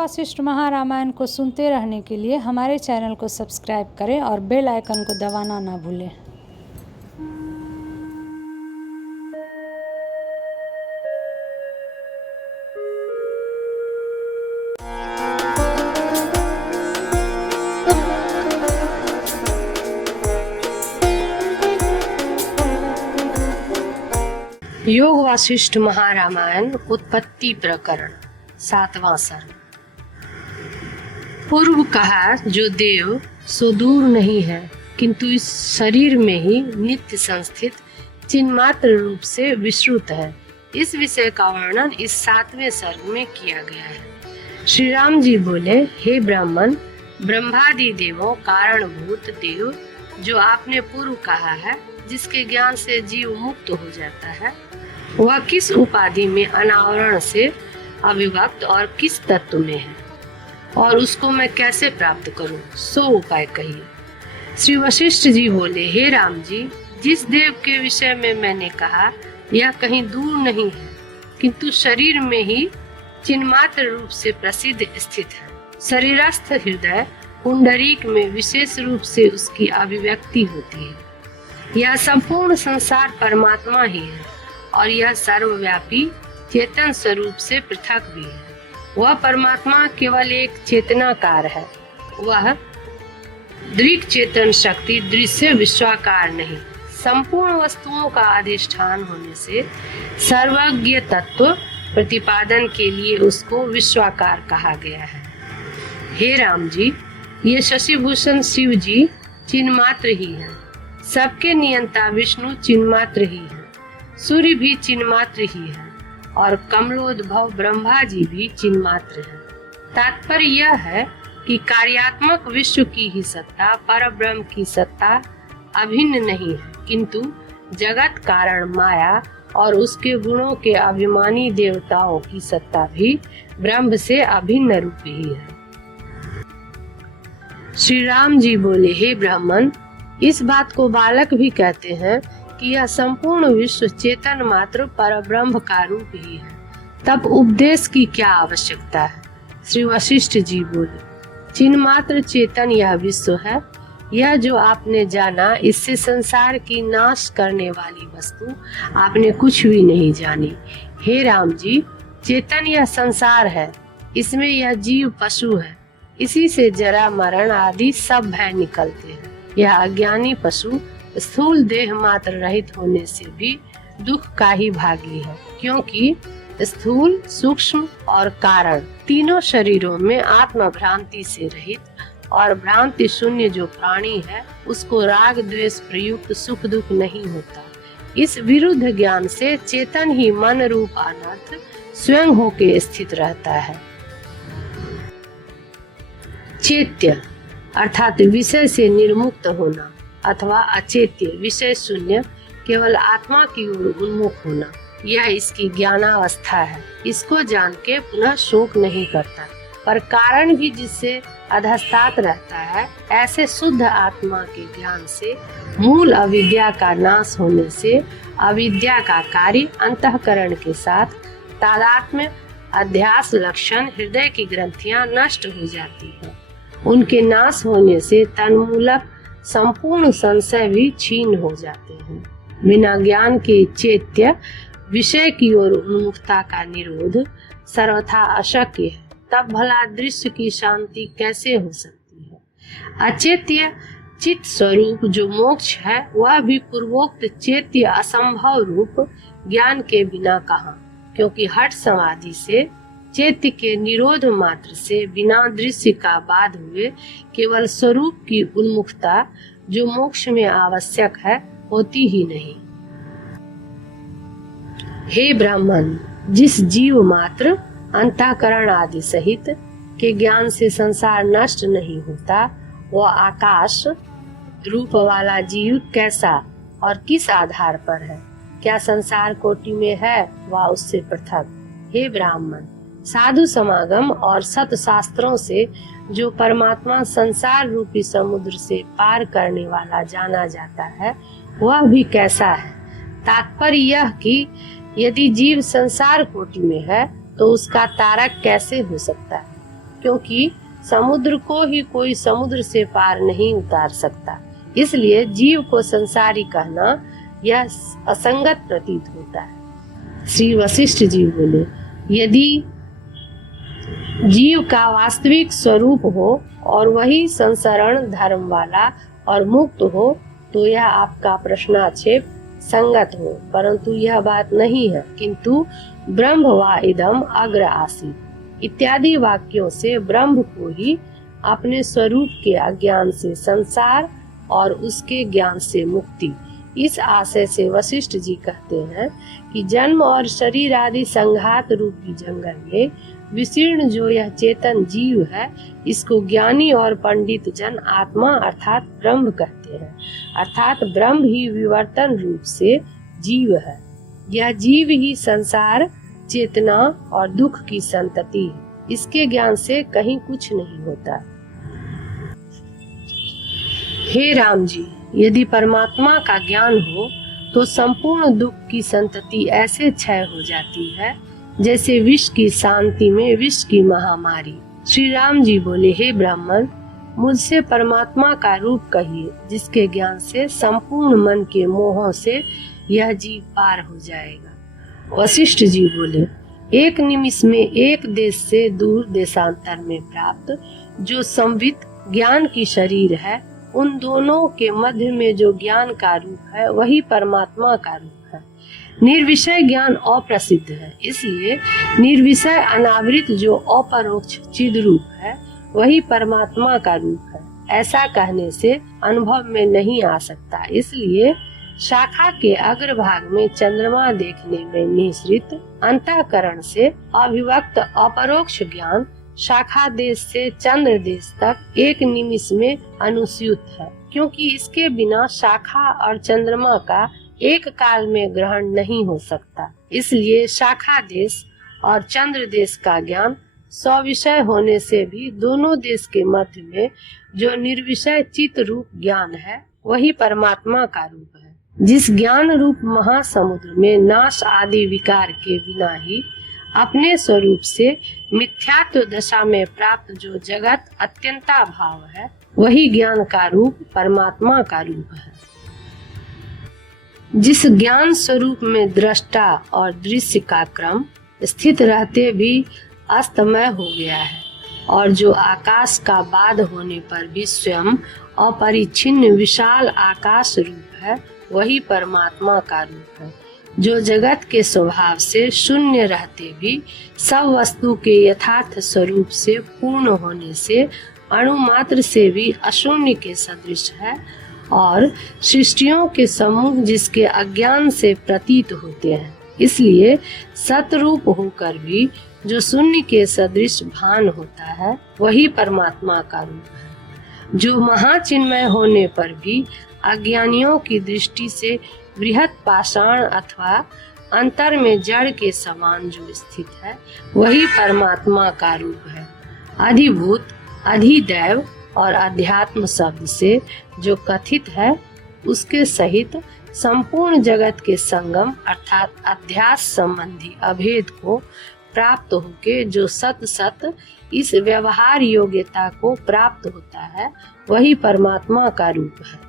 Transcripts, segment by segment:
वासिष्ठ महारामायण को सुनते रहने के लिए हमारे चैनल को सब्सक्राइब करें और बेल आइकन को दबाना ना भूलें। योग वासिष्ठ महारामायण उत्पत्ति प्रकरण 7वां सर्ग। पूर्व कहा, जो देव सो दूर नहीं है किंतु इस शरीर में ही नित्य संस्थित चिन्मात्र रूप से विश्रुत है। इस विषय का वर्णन इस 7वें सर्ग में किया गया है। श्री राम जी बोले, हे ब्राह्मण, ब्रह्मादि देवों कारणभूत देव जो आपने पूर्व कहा है, जिसके ज्ञान से जीव मुक्त हो जाता है, वह किस उपाधि में अनावरण से अविभक्त और किस तत्व में है, और उसको मैं कैसे प्राप्त करूं, सो उपाय कहिए। श्री वशिष्ठ जी बोले, हे राम जी, जिस देव के विषय में मैंने कहा, यह कहीं दूर नहीं है किंतु शरीर में ही चिन्मात्र रूप से प्रसिद्ध स्थित है। शरीरस्थ हृदय पुंडरीक में विशेष रूप से उसकी अभिव्यक्ति होती है। यह संपूर्ण संसार परमात्मा ही है और यह सर्वव्यापी चेतन स्वरूप से पृथक भी है। वह परमात्मा केवल एक चेतनाकार है। वह दृक् चेतन शक्ति दृश्य विश्वाकार नहीं, संपूर्ण वस्तुओं का अधिष्ठान होने से सर्वज्ञ तत्व प्रतिपादन के लिए उसको विश्वाकार कहा गया है। हे राम जी, ये शशिभूषण शिव जी चिन्मात्र ही है। सबके नियंता विष्णु चिन्मात्र ही है। सूर्य भी चिन्मात्र ही है और कमलोद्भव ब्रह्मा जी भी चिन्मात्र है। तात्पर्य यह है कि कार्यात्मक विश्व की ही सत्ता परब्रह्म की सत्ता अभिन्न नहीं है, किंतु जगत कारण माया और उसके गुणों के अभिमानी देवताओं की सत्ता भी ब्रह्म से अभिन्न रूप ही है। श्री राम जी बोले, हे ब्राह्मण, इस बात को बालक भी कहते हैं कि यह संपूर्ण विश्व चेतन मात्र परब्रह्म का रूप ही है, तब उपदेश की क्या आवश्यकता है। श्री वशिष्ठ जी बोले, चिन्मात्र चेतन यह विश्व है। यह जो आपने जाना, इससे संसार की नाश करने वाली वस्तु आपने कुछ भी नहीं जानी। हे राम जी, चेतन यह संसार है, इसमें यह जीव पशु है, इसी से जरा मरण आदि सब भय निकलते हैं। यह अज्ञानी पशु स्थूल देह मात्र रहित होने से भी दुख का ही भागी है, क्योंकि स्थूल, सूक्ष्म और कारण तीनों शरीरों में आत्म भ्रांति से रहित और भ्रांति शून्य जो प्राणी है, उसको राग द्वेष प्रयुक्त सुख दुख नहीं होता। इस विरुद्ध ज्ञान से चेतन ही मन रूप अनर्थ स्वयं होके स्थित रहता है। चेत्य अर्थात विषय से निर्मुक्त होना अथवा अचेत्य विषय शून्य केवल आत्मा की ओर उन्मुख होना, यह इसकी ज्ञानावस्था है। इसको जान के पुनः शोक नहीं करता, पर कारण भी जिससे अधस्तात रहता है। ऐसे शुद्ध आत्मा के ज्ञान से मूल अविद्या का नाश होने से अविद्या का कार्य अंतःकरण के साथ तादात्म्य अध्यास लक्षण हृदय की ग्रंथियां नष्ट हो जाती है। उनके नाश होने से तन्मूलक संपूर्ण संशय भी छीन हो जाते हैं। बिना ज्ञान के चेत्य विषय की ओर उन्मुखता का निरोध सर्वथा अशक्य है। तब भला दृश्य की शांति कैसे हो सकती है। अचेत्य चित्त स्वरूप जो मोक्ष है, वह भी पूर्वोक्त चेत्य असंभव रूप ज्ञान के बिना कहाँ, क्योंकि हठ समाधि से चैत्य के निरोध मात्र से बिना दृश्य का बाध हुए केवल स्वरूप की उन्मुखता जो मोक्ष में आवश्यक है, होती ही नहीं। हे ब्राह्मण, जिस जीव मात्र अंतःकरण आदि सहित के ज्ञान से संसार नष्ट नहीं होता, वह आकाश रूप वाला जीव कैसा और किस आधार पर है? क्या संसार कोटि में है व उससे पृथक? हे ब्राह्मण, साधु समागम और सत शास्त्रों से जो परमात्मा संसार रूपी समुद्र से पार करने वाला जाना जाता है, वह भी कैसा है? तात्पर्य यह कि यदि जीव संसार कोटि में है तो उसका तारक कैसे हो सकता है? क्योंकि समुद्र को ही कोई समुद्र से पार नहीं उतार सकता। इसलिए जीव को संसारी कहना यह असंगत प्रतीत होता है। श्री वशिष्ठ जी बोले, यदि जीव का वास्तविक स्वरूप हो और वही संसरण धर्म वाला और मुक्त हो तो यह आपका प्रश्नाक्षेप संगत हो, परंतु यह बात नहीं है। किंतु ब्रह्म वा इदम अग्र आसीत् इत्यादि वाक्यों से ब्रह्म को ही अपने स्वरूप के अज्ञान से संसार और उसके ज्ञान से मुक्ति, इस आशय से वशिष्ठ जी कहते हैं कि जन्म और शरीर आदि संघात रूपी जंगल में विशीर्ण जो यह चेतन जीव है, इसको ज्ञानी और पंडित जन आत्मा अर्थात ब्रह्म कहते हैं। अर्थात ब्रह्म ही विवर्तन रूप से जीव है। यह जीव ही संसार, चेतना और दुख की संतति है। इसके ज्ञान से कहीं कुछ नहीं होता। हे राम जी, यदि परमात्मा का ज्ञान हो तो संपूर्ण दुख की संतति ऐसे क्षय हो जाती है जैसे विष की शांति में विष की महामारी। श्री राम जी बोले, हे ब्राह्मण, मुझसे परमात्मा का रूप कहिए जिसके ज्ञान से संपूर्ण मन के मोहों से यह जीव पार हो जाएगा। वशिष्ठ जी बोले, एक निमिष में एक देश से दूर देशांतर में प्राप्त जो संवित ज्ञान की शरीर है, उन दोनों के मध्य में जो ज्ञान का रूप है वही परमात्मा का रूप है। निर्विषय ज्ञान अप्रसिद्ध है, इसलिए निर्विषय अनावृत जो अपरोक्ष चिद रूप है वही परमात्मा का रूप है। ऐसा कहने से अनुभव में नहीं आ सकता। इसलिए शाखा के अग्रभाग में चंद्रमा देखने में निश्रित अंतःकरण से अभिव्यक्त अपरोक्ष ज्ञान शाखा देश से चंद्र देश तक एक निमिष में अनुस्यूत है, क्योंकि इसके बिना शाखा और चंद्रमा का एक काल में ग्रहण नहीं हो सकता। इसलिए शाखा देश और चंद्र देश का ज्ञान सविषय होने से भी दोनों देश के मध्य में जो निर्विषय चित रूप ज्ञान है वही परमात्मा का रूप है। जिस ज्ञान रूप महासमुद्र में नाश आदि विकार के बिना ही अपने स्वरूप से मिथ्यात्व दशा में प्राप्त जो जगत अत्यंता भाव है, वही ज्ञान का रूप परमात्मा का रूप है। जिस ज्ञान स्वरूप में दृष्टा और दृश्य का क्रम स्थित रहते भी अस्तमय हो गया है और जो आकाश का बाद होने पर भी स्वयं अपरिच्छिन्न विशाल आकाश रूप है, वही परमात्मा का रूप है। जो जगत के स्वभाव से शून्य रहते भी सब वस्तु के यथार्थ स्वरूप से पूर्ण होने से अणु मात्र से भी अशून्य के सदृश है और सृष्टियों के समूह जिसके अज्ञान से प्रतीत होते हैं। इसलिए सतरूप होकर भी जो शून्य के सदृश भान होता है, वही परमात्मा का रूप है। जो महाचिन्मय होने पर भी अज्ञानियों की दृष्टि से बृहत पाषाण अथवा अंतर में जड़ के समान जो स्थित है, वही परमात्मा का रूप है। अधिभूत, अधिदैव और अध्यात्म शब्द से जो कथित है, उसके सहित संपूर्ण जगत के संगम अर्थात अध्यास संबंधी अभेद को प्राप्त होके जो सत सत इस व्यवहार योग्यता को प्राप्त होता है, वही परमात्मा का रूप है।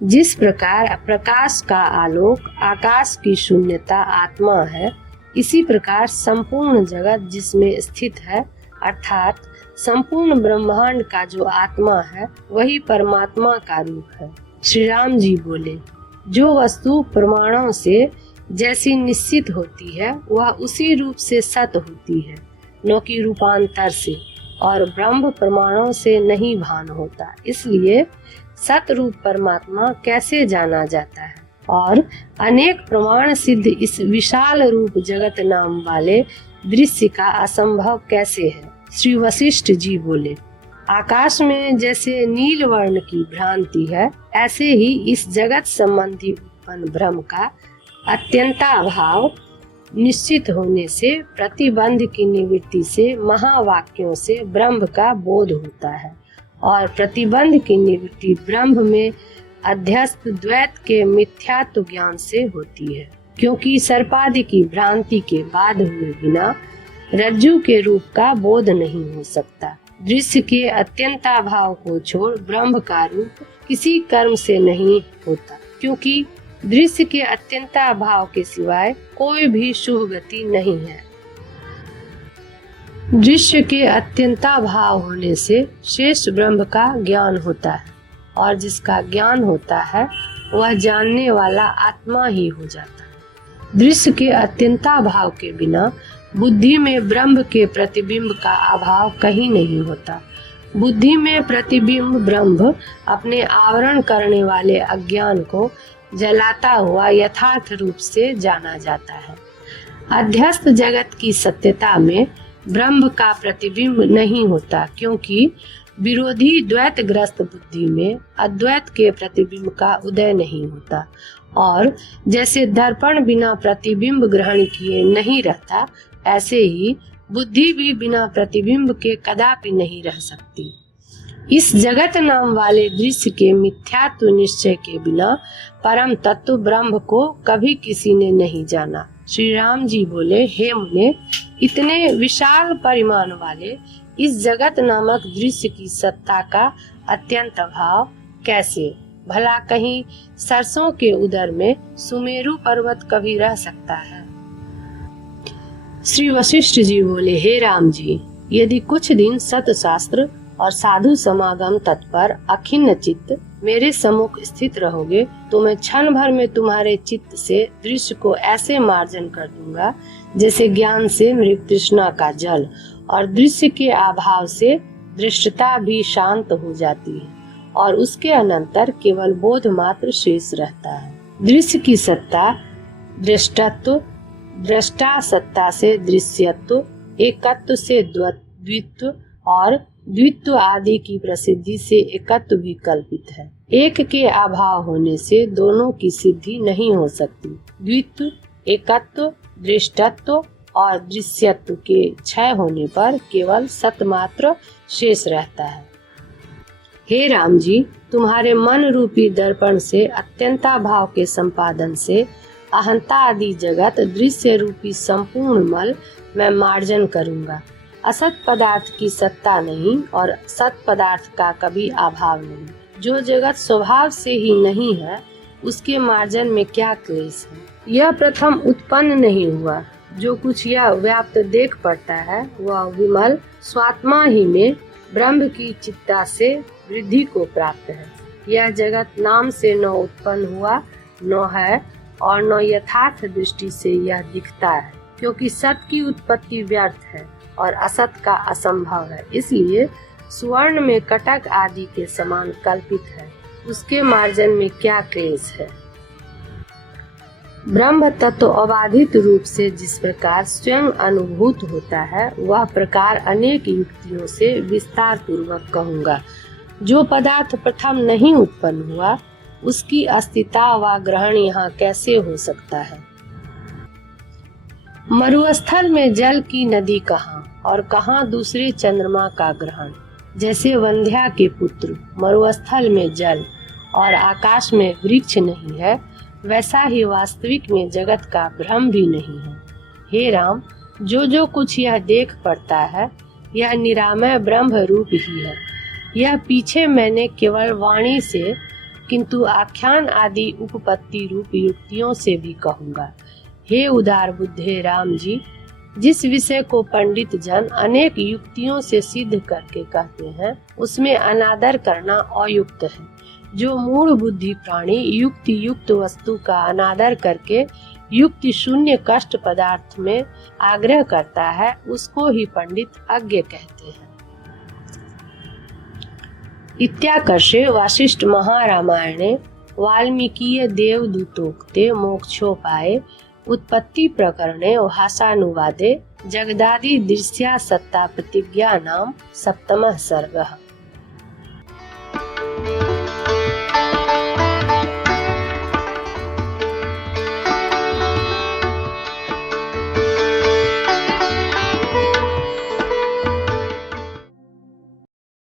जिस प्रकार प्रकाश का आलोक आकाश की शून्यता आत्मा है, इसी प्रकार संपूर्ण जगत जिसमें स्थित है अर्थात संपूर्ण ब्रह्मांड का जो आत्मा है, वही परमात्मा का रूप है। श्री राम जी बोले, जो वस्तु प्रमाणों से जैसी निश्चित होती है वह उसी रूप से सत होती है, न कि रूपांतर से, और ब्रह्म प्रमाणों से नहीं भान होता। इसलिए सत रूप परमात्मा कैसे जाना जाता है और अनेक प्रमाण सिद्ध इस विशाल रूप जगत नाम वाले दृश्य का असंभव कैसे है। श्री वशिष्ठ जी बोले, आकाश में जैसे नील वर्ण की भ्रांति है, ऐसे ही इस जगत संबंधी उत्पन्न भ्रम का अत्यंताभाव निश्चित होने से प्रतिबंध की निवृत्ति से महावाक्यों से ब्रह्म का बोध होता है और प्रतिबंध की निवृत्ति ब्रह्म में अध्यस्त द्वैत के मिथ्यात्व ज्ञान से होती है, क्योंकि सर्पादि की भ्रांति के बाद हुए बिना रज्जु के रूप का बोध नहीं हो सकता। दृश्य के अत्यंताभाव को छोड़ ब्रह्म का रूप किसी कर्म से नहीं होता, क्योंकि दृश्य के अत्यंताभाव के सिवाय कोई भी शुभ गति नहीं है। दृश्य के अत्यंताभाव होने से शेष ब्रह्म का ज्ञान होता है, और जिसका ज्ञान होता है वह जानने वाला आत्मा ही हो जाता है। दृश्य के अत्यंताभाव के बिना बुद्धि में ब्रह्म के प्रतिबिंब का अभाव कहीं नहीं होता। बुद्धि में प्रतिबिंब ब्रह्म अपने आवरण करने वाले अज्ञान को जलाता हुआ यथार्थ रूप से जाना जाता है। अध्यस्त जगत की सत्यता में ब्रह्म का प्रतिबिंब नहीं होता, क्योंकि विरोधी द्वैतग्रस्त बुद्धि में अद्वैत के प्रतिबिंब का उदय नहीं होता। और जैसे दर्पण बिना प्रतिबिंब ग्रहण किए नहीं रहता, ऐसे ही बुद्धि भी बिना प्रतिबिंब के कदापि नहीं रह सकती। इस जगत नाम वाले दृश्य के मिथ्यात्व निश्चय के बिना परम तत्व ब्रह्म को कभी किसी ने नहीं जाना। श्री राम जी बोले, हे मुने, इतने विशाल परिमाण वाले इस जगत नामक दृश्य की सत्ता का अत्यंत अभाव कैसे? भला कहीं सरसों के उदर में सुमेरु पर्वत कभी रह सकता है? श्री वशिष्ठ जी बोले, हे राम जी, यदि कुछ दिन सतशास्त्र और साधु समागम तत्पर अखिन्न चित्त मेरे सम्मुख स्थित रहोगे, तो मैं क्षण भर में तुम्हारे चित्त से दृश्य को ऐसे मार्जन कर दूंगा जैसे ज्ञान से मृग तृष्णा का जल, और दृश्य के अभाव से दृष्टता भी शांत हो जाती है, और उसके अनंतर केवल बोध मात्र शेष रहता है। दृश्य की सत्ता दृष्टत्व, दृष्टा सत्ता से दृश्यत्व, एकत्व से द्वित्व और द्वित्व आदि की प्रसिद्धि से एकत्व भी कल्पित है। एक के अभाव होने से दोनों की सिद्धि नहीं हो सकती। द्वित्व, एकत्व, दृष्टत्व और दृश्यत्व के क्षय होने पर केवल सतमात्र शेष रहता है। हे राम जी, तुम्हारे मन रूपी दर्पण से अत्यंताभाव के संपादन से अहंता आदि जगत दृश्य रूपी संपूर्ण मल मैं मार्जन करूंगा। असत पदार्थ की सत्ता नहीं और सत पदार्थ का कभी अभाव नहीं। जो जगत स्वभाव से ही नहीं है, उसके मार्जन में क्या क्लेश है? यह प्रथम उत्पन्न नहीं हुआ। जो कुछ यह व्याप्त देख पड़ता है, वह विमल स्वात्मा ही में ब्रह्म की चित्ता से वृद्धि को प्राप्त है। यह जगत नाम से न उत्पन्न हुआ, न है, और न यथार्थ दृष्टि से यह दिखता है, क्योंकि सत की उत्पत्ति व्यर्थ है और असत का असंभव है। इसलिए स्वर्ण में कटक आदि के समान कल्पित है, उसके मार्जन में क्या क्लेश है? ब्रह्म तत्व अबाधित रूप से जिस प्रकार स्वयं अनुभूत होता है, वह प्रकार अनेक युक्तियों से विस्तार पूर्वक कहूँगा। जो पदार्थ प्रथम नहीं उत्पन्न हुआ, उसकी अस्तित्व व ग्रहण यहाँ कैसे हो सकता है? मरुस्थल में जल की नदी कहाँ, और कहाँ दूसरे चंद्रमा का ग्रहण? जैसे वंध्या के पुत्र मरुस्थल में जल और आकाश में वृक्ष नहीं है, वैसा ही वास्तविक में जगत का भ्रम भी नहीं है। हे राम, जो कुछ यह देख पड़ता है, यह निरामय ब्रह्म रूप ही है। यह पीछे मैंने केवल वाणी से, किंतु आख्यान आदि उपपत्ति रूप युक्तियों से भी कहूँगा। हे उदार बुद्धे राम जी, जिस विषय को पंडित जन अनेक युक्तियों से सिद्ध करके कहते हैं, उसमें अनादर करना अयुक्त है। जो मूढ़ बुद्धि प्राणी युक्ति युक्त वस्तु का अनादर करके युक्ति शून्य कष्ट पदार्थ में आग्रह करता है, उसको ही पंडित अज्ञ कहते हैं। इत्याकर्षे वासिष्ठ महारामायणे वाल्मीकीय देवदूतोक्ते मोक्षोपाये उत्पत्ति प्रकरणे भाषानुवादे जगदादि दृश्या सत्ता प्रतिज्ञा नाम सप्तमः सर्गः।